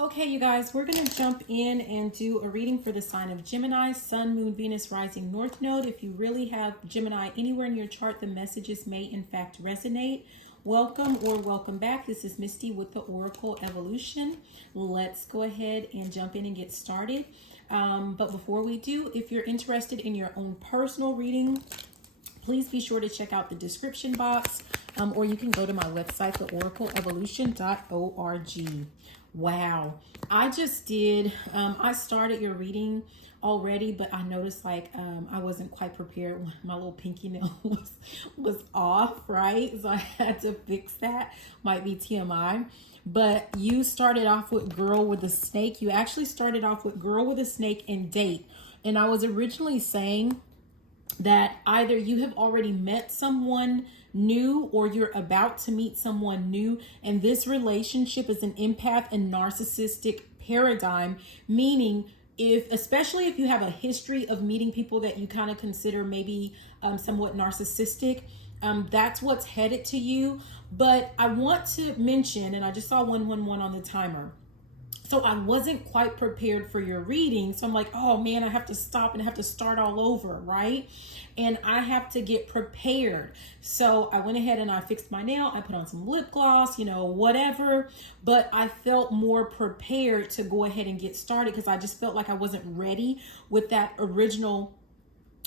Okay, you guys, we're going to jump in and do a reading for the sign of Gemini, Sun, Moon, Venus, Rising, North Node. If you really have Gemini anywhere in your chart, the messages may in fact resonate. Welcome or welcome back. This is Misty with the Oracle Evolution. Let's go ahead and jump in and get started. But before we do, if you're interested in your own personal reading, please be sure to check out the description box, or you can go to my website, theoracleevolution.org. Wow, I just did, I started your reading already, but I noticed I wasn't quite prepared when my little pinky nail was off, right? So I had to fix that. Might be TMI. But you started off with girl with a snake. You actually started off with girl with a snake and date. And I was originally saying that either you have already met someone new or you're about to meet someone new, and this relationship is an empath and narcissistic paradigm, meaning especially if you have a history of meeting people that you kind of consider maybe somewhat narcissistic, that's what's headed to you. But I want to mention, and I just saw 111 on the timer, so I wasn't quite prepared for your reading. So I'm like, oh man, I have to stop and I have to start all over, right? And I have to get prepared. So I went ahead and I fixed my nail. I put on some lip gloss, whatever. But I felt more prepared to go ahead and get started because I just felt like I wasn't ready with that original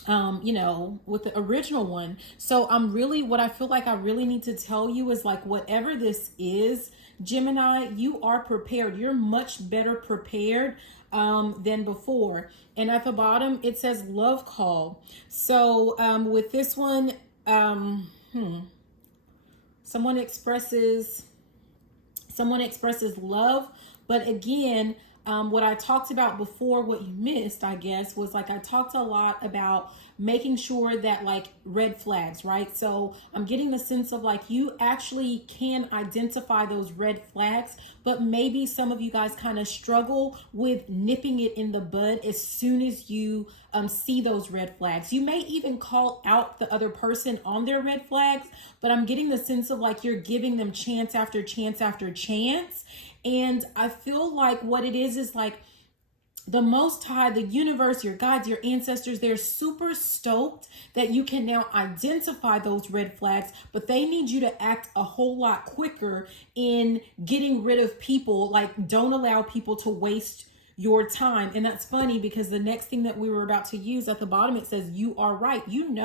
with the original one. So what I feel like I really need to tell you is whatever this is, Gemini, you are prepared. You're much better prepared than before. And at the bottom, it says love call. So with this one, someone expresses love. But again, what I talked about before, what you missed, I guess, was I talked a lot about making sure that red flags, right? So I'm getting the sense of you actually can identify those red flags, but maybe some of you guys kind of struggle with nipping it in the bud as soon as you see those red flags. You may even call out the other person on their red flags, but I'm getting the sense of you're giving them chance after chance after chance. And I feel like what it is the Most High, the universe, your guides, your ancestors, they're super stoked that you can now identify those red flags, but they need you to act a whole lot quicker in getting rid of people. Don't allow people to waste your time. And that's funny because the next thing that we were about to use at the bottom, it says you are right. You can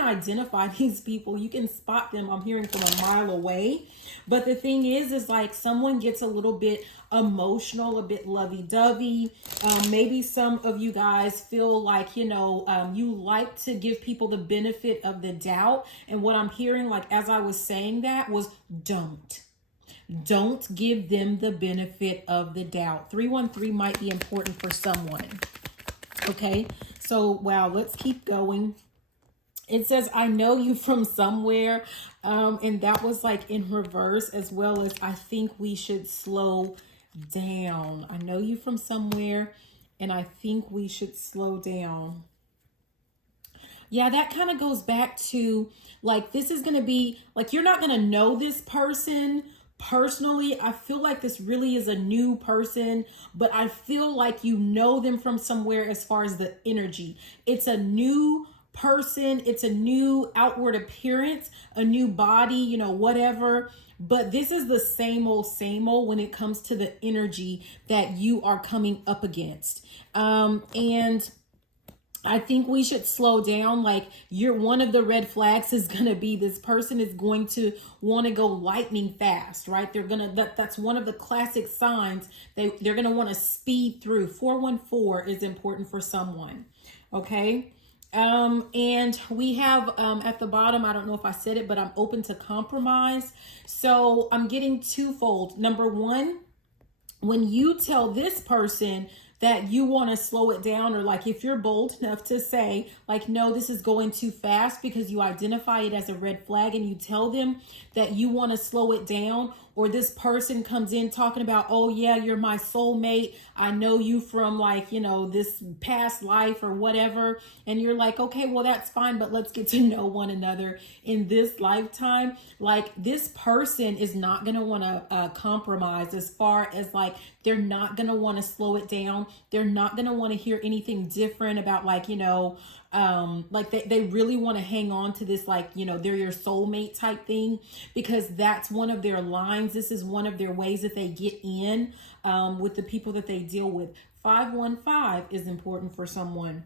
identify these people, you can spot them. I'm hearing from a mile away. But the thing is someone gets a little bit emotional, a bit lovey-dovey. Maybe some of you guys feel you like to give people the benefit of the doubt. And what I'm hearing as I was saying that was don't give them the benefit of the doubt. 313 might be important for someone. Okay, so wow, let's keep going. It says, I know you from somewhere. And that was in reverse, as well as I think we should slow down. I know you from somewhere, and I think we should slow down. Yeah, that kind of goes back to this is going to be you're not going to know this person personally. I feel this really is a new person, but I feel you know them from somewhere as far as the energy. It's a new person, it's a new outward appearance, a new body, whatever. But this is the same old when it comes to the energy that you are coming up against. And I think we should slow down. One of the red flags is going to be this person is going to want to go lightning fast, right? That's one of the classic signs. They're going to want to speed through. 414 is important for someone. Okay. And we have, at the bottom, I don't know if I said it, but I'm open to compromise. So I'm getting twofold. Number one, when you tell this person that you want to slow it down, or like if you're bold enough to say like, no, this is going too fast, because you identify it as a red flag and you tell them that you want to slow it down, or this person comes in talking about, oh yeah, you're my soulmate, I know you from like, you know, this past life or whatever, and you're like, okay, well that's fine, but let's get to know one another in this lifetime. Like this person is not going to want to compromise, as far as like they're not going to want to slow it down. They're not going to want to hear anything different about like, you know, like they really want to hang on to this, like, you know, they're your soulmate type thing, because that's one of their lines. This is one of their ways that they get in with the people that they deal with. 515 is important for someone.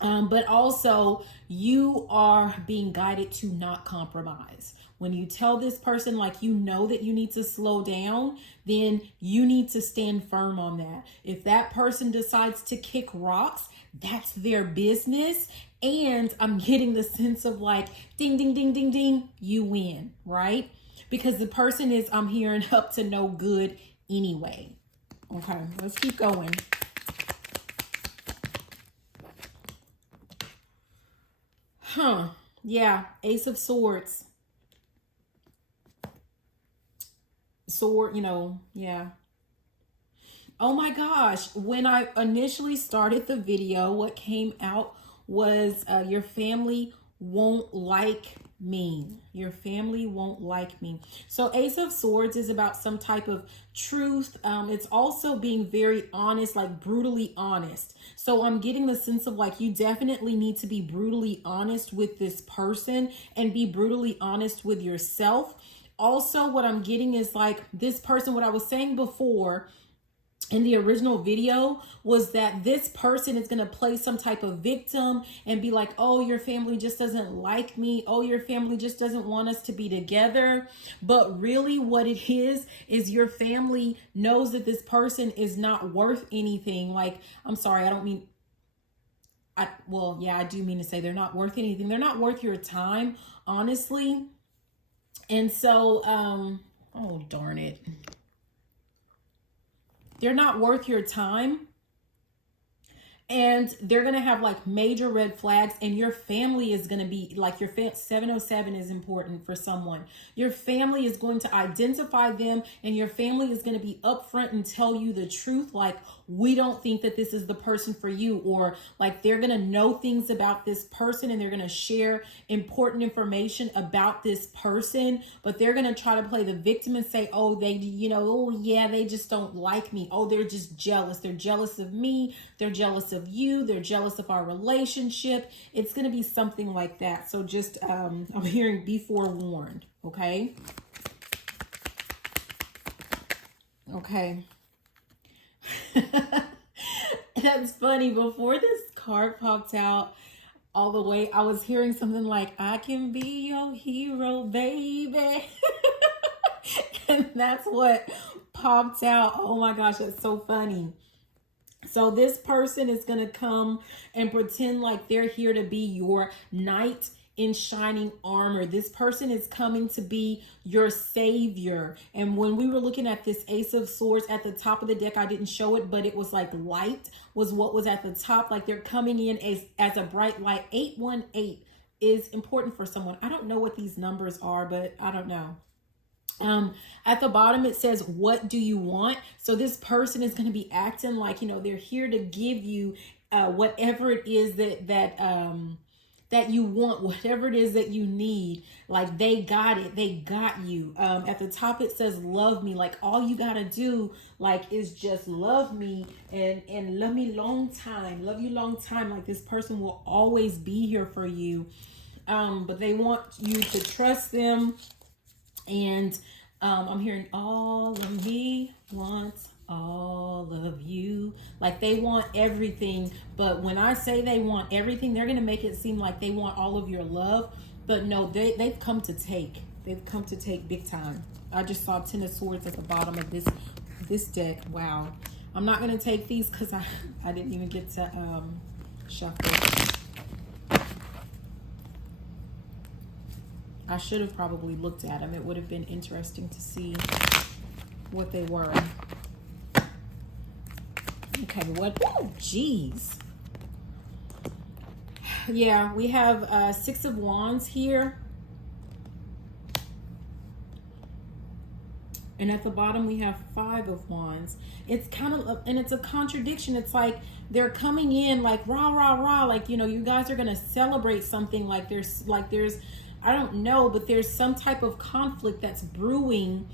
But also you are being guided to not compromise. When you tell this person, like, you know that you need to slow down, then you need to stand firm on that. If that person decides to kick rocks, that's their business. And I'm getting the sense of like, ding, ding, ding, ding, ding, you win, right? Because the person is, I'm hearing, up to no good anyway. Okay, let's keep going. Yeah, Ace of Swords. Sword, you know, yeah. Oh my gosh, when I initially started the video, what came out was your family won't like me. Your family won't like me. So Ace of Swords is about some type of truth. It's also being very honest, like brutally honest. So I'm getting the sense of like, you definitely need to be brutally honest with this person and be brutally honest with yourself. Also, what I'm getting is like this person, what I was saying before in the original video, was that this person is going to play some type of victim and be like, oh, your family just doesn't like me. Oh, your family just doesn't want us to be together. But really what it is your family knows that this person is not worth anything. Like, I'm sorry, I don't mean, well, yeah, I do mean to say they're not worth anything. They're not worth your time, honestly. And so, oh, darn it. They're not worth your time. And they're going to have like major red flags, and your family is going to be like, 707 is important for someone. Your family is going to identify them, and your family is going to be upfront and tell you the truth. Like, we don't think that this is the person for you, or like they're going to know things about this person and they're going to share important information about this person, but they're going to try to play the victim and say, oh, they, you know, oh yeah, they just don't like me. Oh, they're just jealous. They're jealous of me. They're jealous of you. They're jealous of our relationship. It's going to be something like that. So just, I'm hearing, be forewarned. Okay. Okay. That's funny. Before this card popped out all the way, I was hearing something like, I can be your hero, baby. And that's what popped out. Oh my gosh, that's so funny. So this person is going to come and pretend like they're here to be your knight in shining armor. This person is coming to be your savior. And when we were looking at this Ace of Swords at the top of the deck, I didn't show it, but it was like light was what was at the top. Like they're coming in as a bright light. 818 is important for someone. I don't know what these numbers are, but I don't know. At the bottom, it says, what do you want? So this person is going to be acting like, you know, they're here to give you whatever it is that you want, whatever it is that you need. Like they got it. They got you. At the top, it says, love me. Like all you got to do like is just love me and love me long time. Love you long time. Like this person will always be here for you. But they want you to trust them. And I'm hearing all of me wants all of you. Like they want everything. But when I say they want everything, they're going to make it seem like they want all of your love. But no, they've come to take. They've come to take big time. I just saw 10 of Swords at the bottom of this deck. Wow. I'm not going to take these because I didn't even get to shuffle. I should have probably looked at them. It would have been interesting to see what they were. Okay, what? Oh, geez. Yeah, we have 6 of Wands here. And at the bottom, we have 5 of Wands. It's kind of, and it's a contradiction. It's like they're coming in like rah, rah, rah. Like, you know, you guys are going to celebrate something like there's, I don't know, but there's some type of conflict that's brewing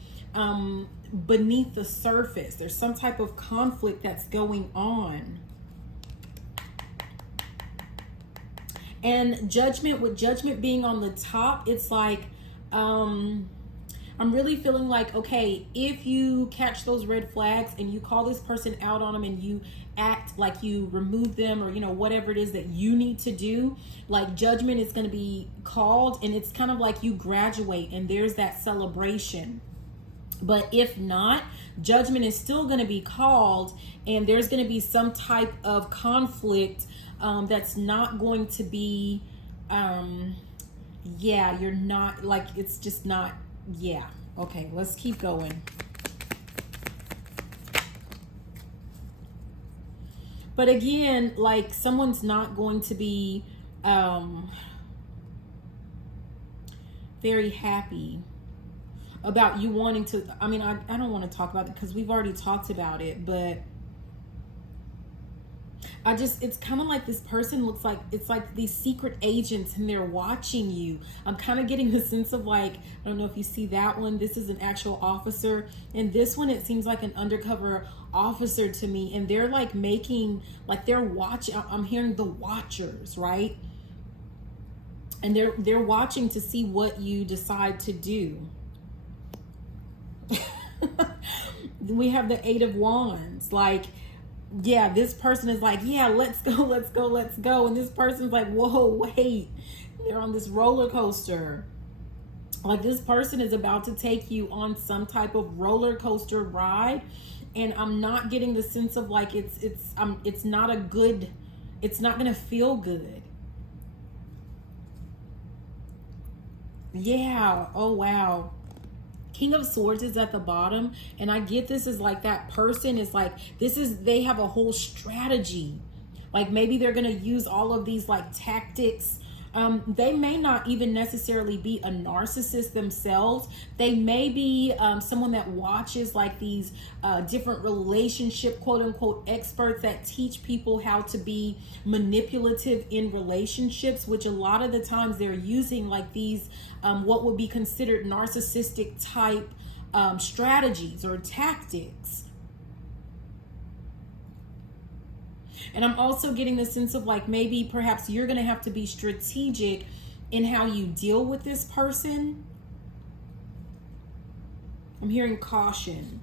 beneath the surface. There's some type of conflict that's going on. And Judgment, with Judgment being on the top, it's like, I'm really feeling like, okay, if you catch those red flags and you call this person out on them and you act like you remove them, or, you know, whatever it is that you need to do, like Judgment is going to be called, and it's kind of like you graduate and there's that celebration. But if not, Judgment is still going to be called, and there's going to be some type of conflict that's not going to be, yeah, you're not, like, it's just not, yeah. Okay, let's keep going. But again, like, someone's not going to be very happy about you wanting to, I mean, I don't want to talk about it because we've already talked about it, but it's kind of like this person looks like, it's like these secret agents and they're watching you. I'm kind of getting the sense of, like, I don't know if you see that one. This is an actual officer. And this one, it seems like an undercover officer to me. And they're like making, like they're watching, I'm hearing the Watchers, right? And they're watching to see what you decide to do. We have the 8 of Wands. Like, yeah, this person is like, yeah, let's go, let's go, let's go. And this person's like, whoa, wait. They're on this roller coaster. Like, this person is about to take you on some type of roller coaster ride. And I'm not getting the sense of, like, it's not a good, it's not going to feel good. Yeah. Oh, wow. King of Swords is at the bottom, and I get this is like that person is like, they have a whole strategy. Like, maybe they're going to use all of these like tactics. They may not even necessarily be a narcissist themselves. They may be someone that watches like these different relationship, quote unquote, experts that teach people how to be manipulative in relationships, which a lot of the times they're using like these, what would be considered narcissistic type strategies or tactics. And I'm also getting the sense of, like, maybe perhaps you're going to have to be strategic in how you deal with this person. I'm hearing caution.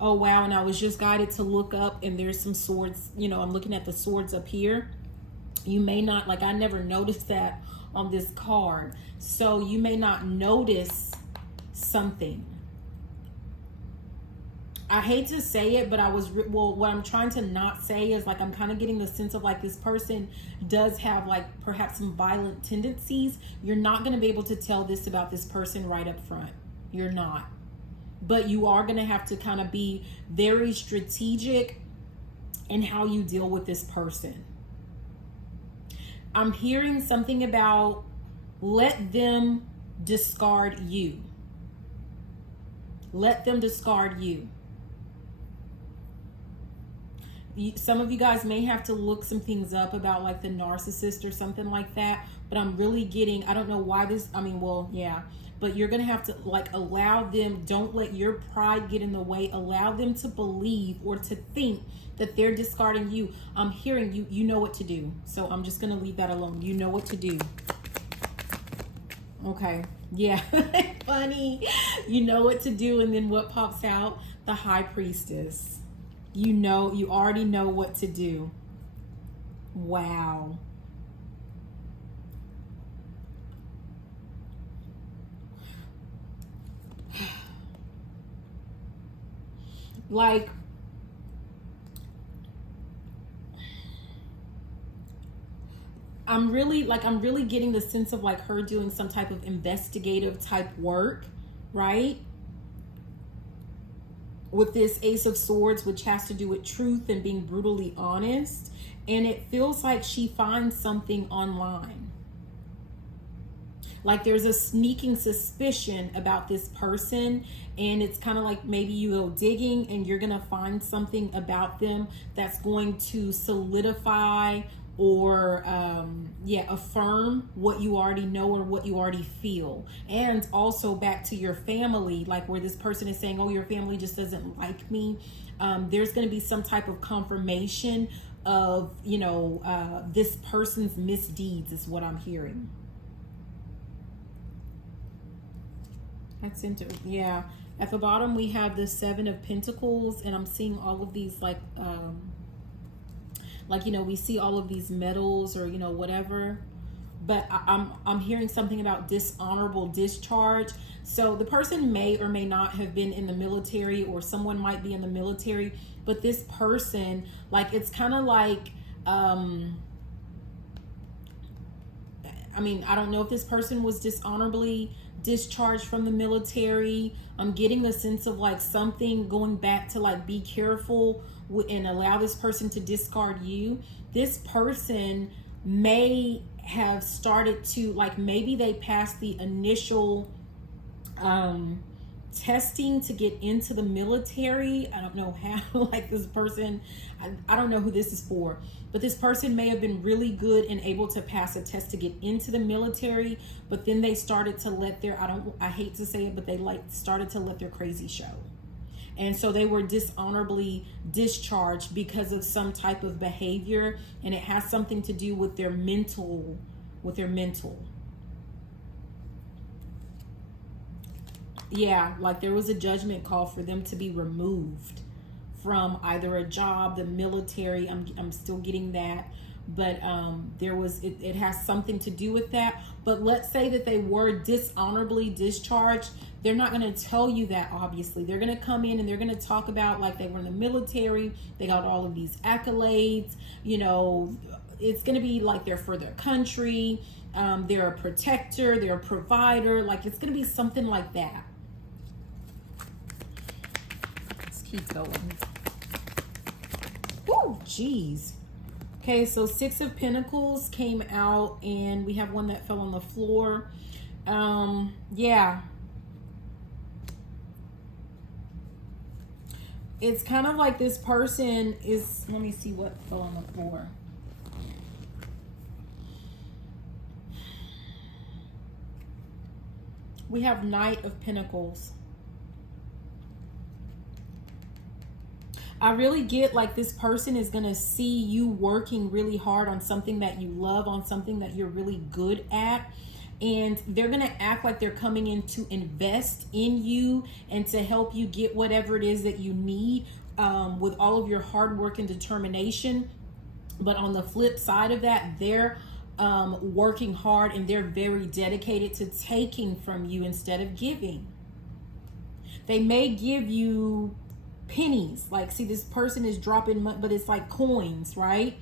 Oh, wow. And I was just guided to look up, and there's some swords. You know, I'm looking at the swords up here. You may not, like, I never noticed that on this card. So you may not notice something. I hate to say it, but what I'm trying to not say is, like, I'm kind of getting the sense of, like, this person does have, like, perhaps some violent tendencies. You're not going to be able to tell this about this person right up front. You're not. But you are going to have to kind of be very strategic in how you deal with this person. I'm hearing something about let them discard you. Let them discard you. Some of you guys may have to look some things up about like the narcissist or something like that, but I'm really getting, I don't know why this, I mean, well, yeah, but you're going to have to like allow them, don't let your pride get in the way, allow them to believe or to think that they're discarding you. I'm hearing you know what to do. So I'm just going to leave that alone. You know what to do. Okay. Yeah. Funny. You know what to do. And then what pops out? The High Priestess. You know, you already know what to do. Wow. Like, I'm really getting the sense of like her doing some type of investigative type work, right? with this Ace of Swords, which has to do with truth and being brutally honest. And it feels like she finds something online. Like there's a sneaking suspicion about this person, and it's kind of like maybe you go digging and you're gonna find something about them that's going to solidify or affirm what you already know or what you already feel. And also back to your family, like where this person is saying, oh, your family just doesn't like me. There's going to be some type of confirmation of, this person's misdeeds is what I'm hearing. That's interesting. Yeah. At the bottom, we have the Seven of Pentacles, and I'm seeing all of these we see all of these medals or, whatever, but I'm hearing something about dishonorable discharge. So the person may or may not have been in the military, or someone might be in the military, but this person, it's kind of like, I don't know if this person was dishonorably discharged from the military. I'm getting the sense of something going back to be careful and allow this person to discard you. This person may have started to maybe they passed the initial testing to get into the military. I don't know how, this person, I don't know who this is for, but this person may have been really good and able to pass a test to get into the military, but then they started to let their, I hate to say it, but they started to let their crazy show. And so they were dishonorably discharged because of some type of behavior, and it has something to do with their mental, Yeah, there was a judgment call for them to be removed from either a job, the military. I'm still getting that, but there was, it has something to do with that. But let's say that they were dishonorably discharged. They're not going to tell you that, obviously. They're going to come in and they're going to talk about they were in the military, they got all of these accolades, it's going to be they're for their country, they're a protector, they're a provider, it's going to be something like that. Let's keep going. Oh, geez. Okay, so Six of Pentacles came out, and we have one that fell on the floor. Yeah. It's kind of like this person is, let me see what fell on the floor. We have Knight of Pentacles. I really get this person is going to see you working really hard on something that you love, on something that you're really good at. And they're going to act like they're coming in to invest in you and to help you get whatever it is that you need with all of your hard work and determination. But on the flip side of that, they're working hard and they're very dedicated to taking from you instead of giving. They may give you pennies. See, this person is dropping money, but it's coins, right?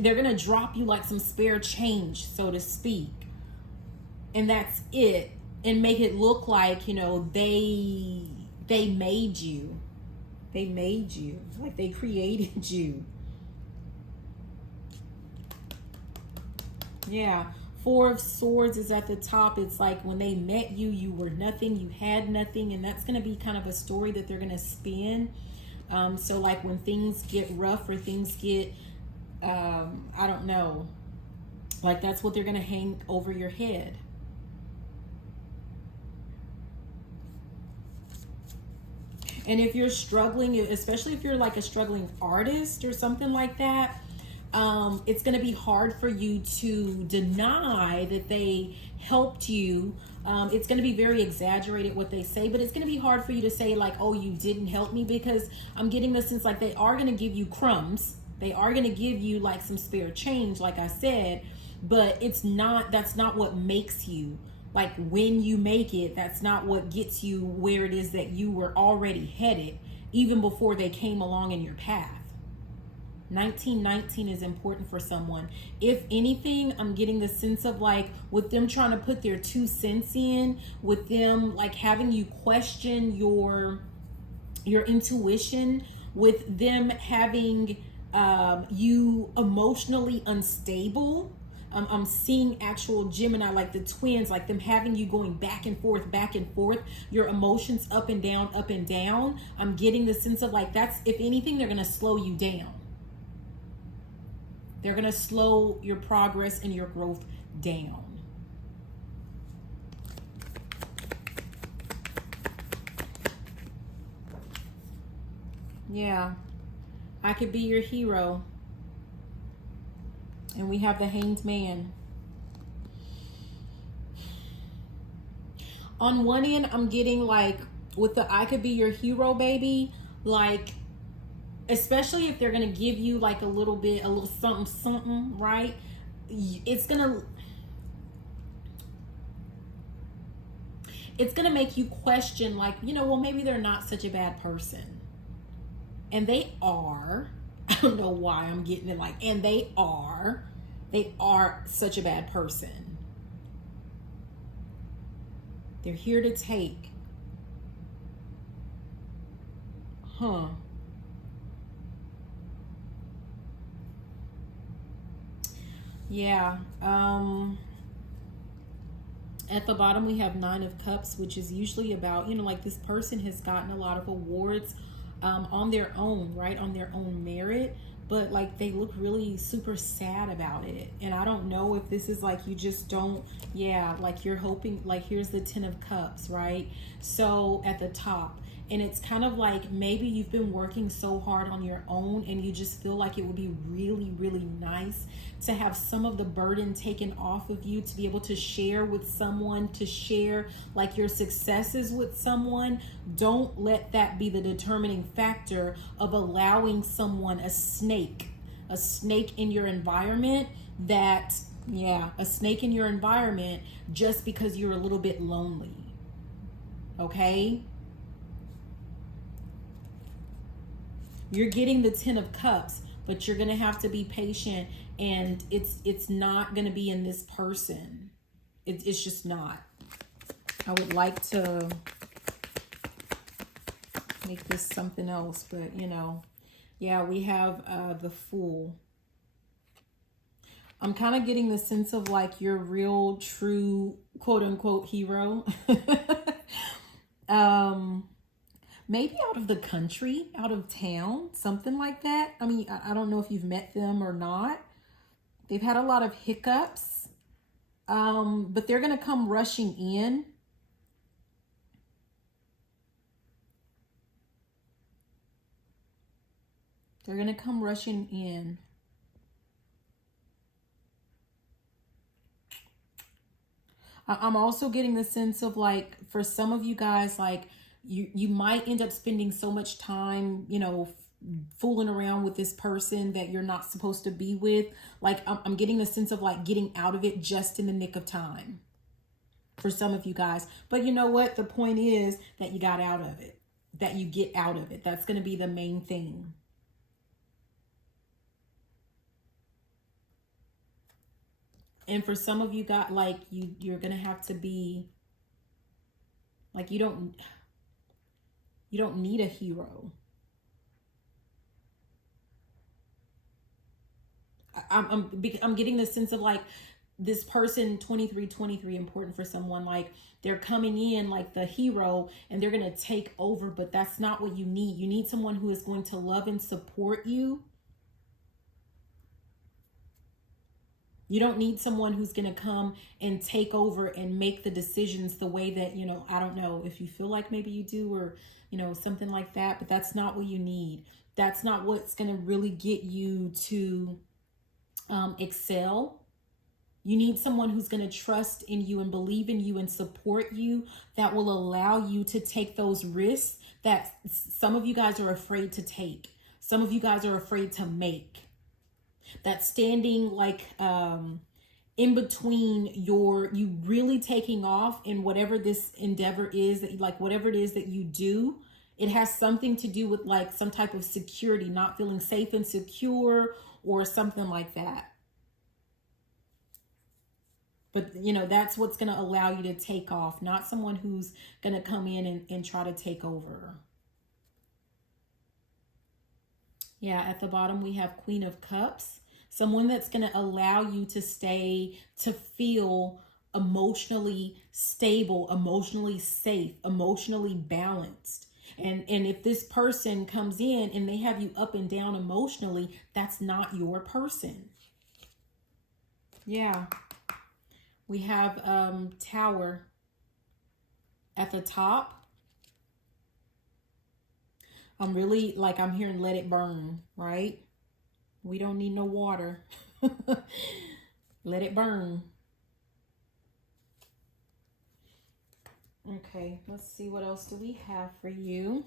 They're gonna drop you some spare change, so to speak, and that's it, and make it look like they made you, they created you. Yeah. Four of Swords is at the top. It's when they met you, you were nothing, you had nothing, and that's gonna be kind of a story that they're gonna spin. So when things get rough or things get I don't know, that's what they're gonna hang over your head. And if you're struggling, especially if you're a struggling artist or something like that, it's going to be hard for you to deny that they helped you. It's going to be very exaggerated what they say, but it's going to be hard for you to say oh, you didn't help me, because I'm getting the sense they are going to give you crumbs. They are going to give you some spare change, like I said, but that's not what makes you. When you make it, that's not what gets you where it is that you were already headed, even before they came along in your path. 1919 is important for someone. If anything, I'm getting the sense of like with them trying to put their 2 cents in, with them like having you question your intuition, with them having you emotionally unstable. I'm seeing actual Gemini, like the twins, like them having you going back and forth, your emotions up and down, up and down. I'm getting the sense of like that's, if anything, they're going to slow you down. They're going to slow your progress and your growth down. Yeah. I could be your hero. And we have the Hanged Man. On one end, I'm getting like with the I could be your hero, baby, like especially if they're going to give you like a little something, right? It's going to make you question like, well, maybe they're not such a bad person. And they are. I don't know why I'm getting it like, and they are such a bad person. They're here to take. Huh. Yeah. At the bottom, we have 9 of Cups, which is usually about, like this person has gotten a lot of awards on their own, right? On their own merit, but like they look really super sad about it. And I don't know if this is like you just don't, like you're hoping, like here's the 10 of Cups, right? So at the top, and it's kind of like maybe you've been working so hard on your own and you just feel like it would be really, really nice to have some of the burden taken off of you, to be able to share with someone, to share like your successes with someone. Don't let that be the determining factor of allowing someone, a snake in your environment a snake in your environment just because you're a little bit lonely. Okay? You're getting the 10 of Cups, but you're going to have to be patient, and it's not going to be in this person. It's just not. I would like to make this something else, but we have the Fool. I'm kind of getting the sense of like your real, true, quote unquote hero. Maybe out of the country, out of town, something like that. I mean, I don't know if you've met them or not. They've had a lot of hiccups, but they're going to come rushing in. They're going to come rushing in. I'm also getting the sense of like, for some of you guys, like, you might end up spending so much time, fooling around with this person that you're not supposed to be with. Like, I'm getting the sense of like getting out of it just in the nick of time for some of you guys. But you know what? The point is that you got out of it, that you get out of it. That's going to be the main thing. And for some of you got like, you're going to have to be like, you don't need a hero. I'm getting the sense of like this person, 23, important for someone. Like they're coming in like the hero and they're going to take over, but that's not what you need. You need someone who is going to love and support you. You don't need someone who's going to come and take over and make the decisions the way that, I don't know if you feel like maybe you do, or, something like that, but that's not what you need. That's not what's going to really get you to excel. You need someone who's going to trust in you and believe in you and support you, that will allow you to take those risks that some of you guys are afraid to take. Some of you guys are afraid to make. That's standing like in between you really taking off in whatever this endeavor is, that like whatever it is that you do, It has something to do with like some type of security, not feeling safe and secure or something like that. But, you know, that's what's going to allow you to take off, not someone who's going to come in and try to take over. Yeah, at the bottom we have Queen of Cups. Someone that's going to allow you to feel emotionally stable, emotionally safe, emotionally balanced. And if this person comes in and they have you up and down emotionally, that's not your person. Yeah. We have Tower at the top. I'm hearing let it burn, right? We don't need no water. Let it burn. Okay, let's see what else do we have for you.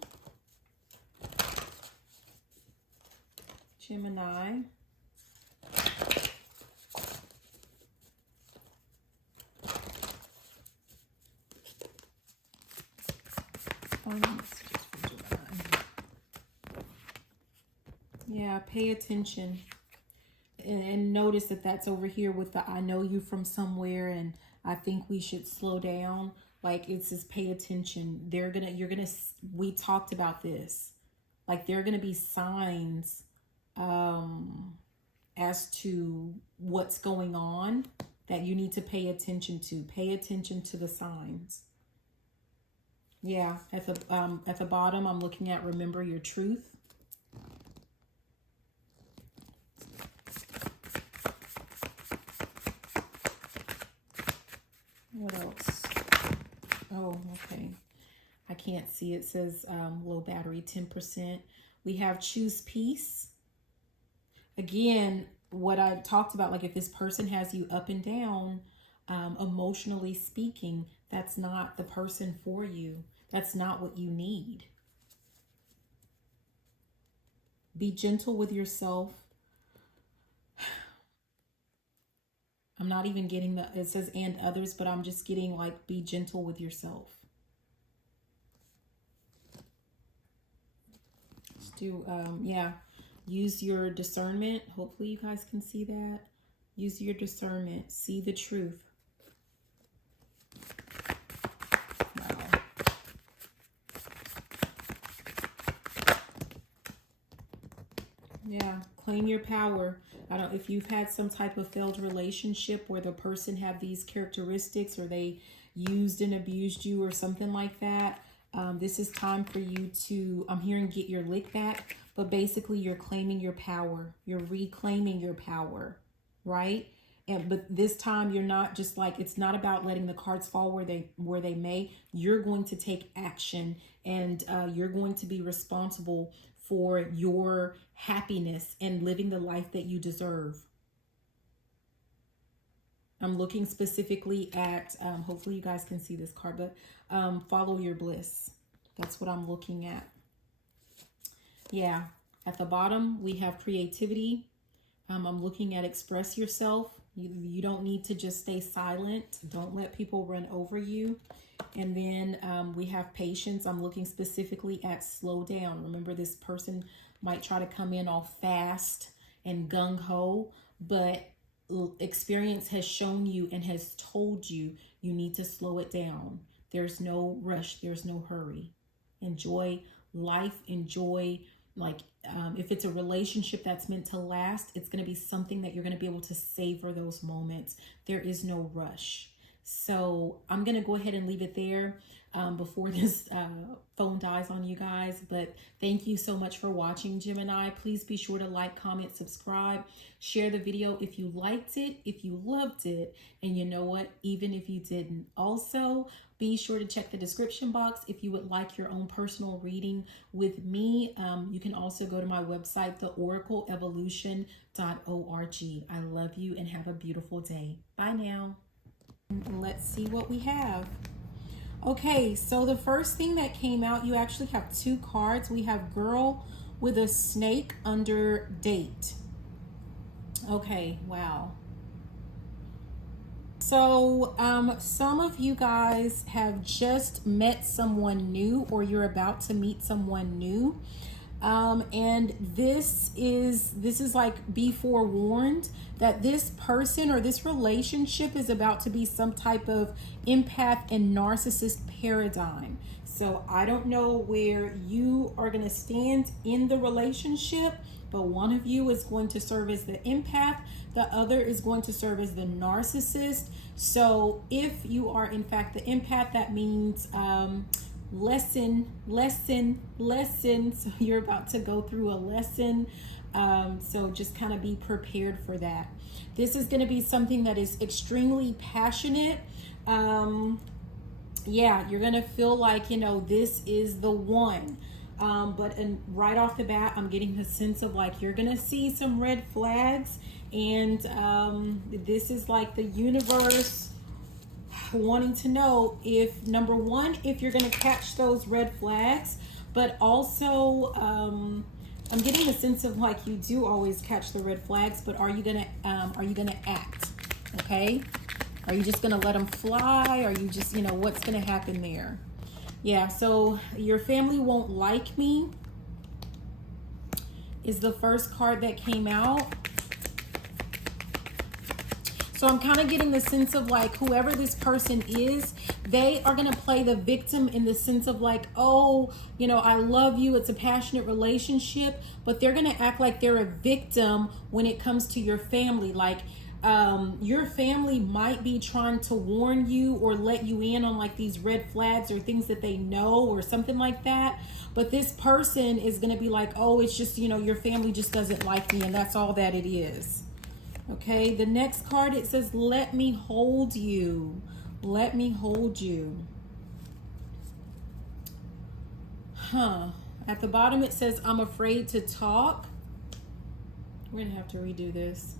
Gemini. Yeah, pay attention. And notice that that's over here with the I know you from somewhere and I think we should slow down. Like it says pay attention. We talked about this. Like there are gonna be signs as to what's going on that you need to pay attention to. Pay attention to the signs. Yeah, at the bottom I'm looking at remember your truth. What else? Oh, okay. I can't see. It says low battery, 10%. We have choose peace. Again, what I talked about, like if this person has you up and down, emotionally speaking, that's not the person for you. That's not what you need. Be gentle with yourself. I'm not even getting it says and others, but I'm just getting like be gentle with yourself. Let's do, yeah, use your discernment. Hopefully you guys can see that. Use your discernment. See the truth. Wow. Yeah, claim your power. If you've had some type of failed relationship where the person had these characteristics or they used and abused you or something like that, this is time for you to, I'm hearing get your lick back, but basically you're claiming your power. You're reclaiming your power, right? But this time you're not just like, it's not about letting the cards fall where they may. You're going to take action and you're going to be responsible for your happiness and living the life that you deserve. I'm looking specifically at, hopefully you guys can see this card, but follow your bliss. That's what I'm looking at. Yeah, at the bottom we have creativity. I'm looking at express yourself. You don't need to just stay silent. Don't let people run over you. And then we have patience. I'm looking specifically at slow down. Remember, this person might try to come in all fast and gung-ho, but experience has shown you and has told you you need to slow it down. There's no rush. There's no hurry. Enjoy life. Enjoy, like, if it's a relationship that's meant to last, it's going to be something that you're going to be able to savor those moments. There is no rush. So I'm going to go ahead and leave it there before this phone dies on you guys. But thank you so much for watching, Gemini. Please be sure to like, comment, subscribe, share the video if you liked it, if you loved it. And you know what? Even if you didn't. Also, be sure to check the description box if you would like your own personal reading with me. You can also go to my website, theoracleevolution.org. I love you and have a beautiful day. Bye now. Let's see what we have. Okay, so the first thing that came out, you actually have two cards. We have girl with a snake under date. Okay, wow. So some of you guys have just met someone new, or you're about to meet someone new. And this is like, be forewarned that this person or this relationship is about to be some type of empath and narcissist paradigm. So I don't know where you are going to stand in the relationship, but one of you is going to serve as the empath, the other is going to serve as the narcissist. So if you are in fact the empath, that means lesson. So you're about to go through a lesson. So just kind of be prepared for that. This is going to be something that is extremely passionate. Yeah, you're going to feel like, you know, this is the one. But right off the bat, I'm getting the sense of like, you're going to see some red flags. And this is like the universe wanting to know if, number one, if you're going to catch those red flags, but also I'm getting the sense of like, you do always catch the red flags, but are you going to act? Okay. Are you just going to let them fly? Are you just, you know, what's going to happen there? Yeah. So your family won't like me is the first card that came out. So I'm kind of getting the sense of like, whoever this person is, they are going to play the victim in the sense of like, oh, you know, I love you. It's a passionate relationship, but they're going to act like they're a victim when it comes to your family. Like your family might be trying to warn you or let you in on like these red flags or things that they know or something like that. But this person is going to be like, oh, it's just, you know, your family just doesn't like me, and that's all that it is. Okay, the next card, it says, let me hold you. Let me hold you. At the bottom, it says, I'm afraid to talk. We're going to have to redo this.